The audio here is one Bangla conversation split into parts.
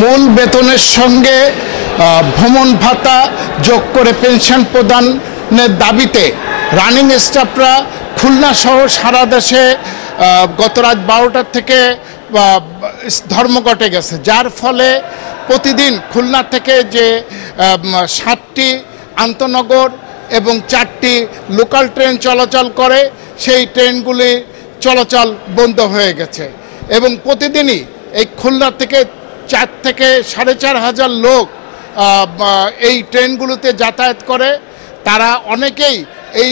মূল বেতনের সঙ্গে ভ্রমণ ভাতা যোগ করে পেনশন প্রদানের দাবিতে রানিং স্টাফরা খুলনা সহ সারা দেশে গত রাত 12টা থেকে ধর্মঘটে গেছে, যার ফলে প্রতিদিন খুলনা থেকে যে 7টি আন্তনগর এবং 4টি লোকাল ট্রেন চলাচল করে সেই ট্রেনগুলি চলাচল বন্ধ হয়ে গেছে এবং প্রতিদিনই এই খুলনা থেকে 4 থেকে 4,500 লোক এই ট্রেনগুলোতে যাতায়াত করে। তারা অনেকেই এই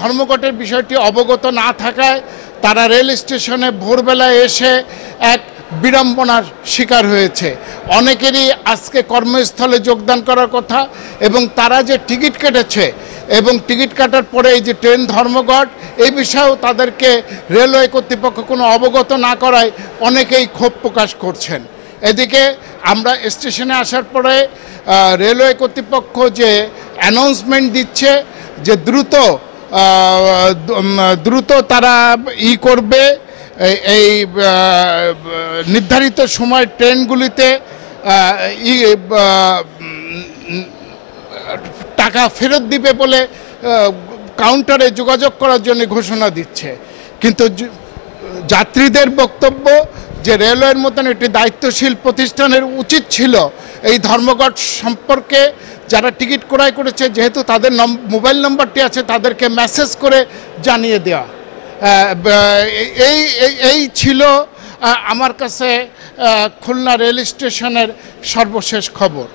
ধর্মঘটের বিষয়টি অবগত না থাকায় তারা রেল স্টেশনে ভোরবেলায় এসে এক বিড়ম্বনার শিকার হয়েছে। অনেকেরই আজকে কর্মস্থলে যোগদান করার কথা এবং তারা যে টিকিট কেটেছে এবং টিকিট কাটার পরে এই যে ট্রেন ধর্মঘট এই বিষয়েও তাদেরকে রেলওয়ে কর্তৃপক্ষ কোনো অবগত না করায় অনেকেই ক্ষোভ প্রকাশ করছেন। এদিকে আমরা স্টেশনে আসার পরে রেলওয়ে কর্তৃপক্ষ যে অ্যানাউন্সমেন্ট দিচ্ছে যে দ্রুত তারা করবে, এই নির্ধারিত সময় ট্রেনগুলিতে টাকা ফেরত দিবে বলে কাউন্টারে যোগাযোগ করার জন্য ঘোষণা দিচ্ছে। কিন্তু যাত্রীদের বক্তব্য যে রেলওয়ের মতন একটি দায়িত্বশীল প্রতিষ্ঠানের উচিত ছিল এই ধর্মঘট সম্পর্কে যারা টিকিট ক্রয় করেছে, যেহেতু তাদের মোবাইল নম্বরটি আছে, তাদেরকে মেসেজ করে জানিয়ে দেওয়া। এই ছিল আমার কাছে খুলনা রেল স্টেশনের সর্বশেষ খবর।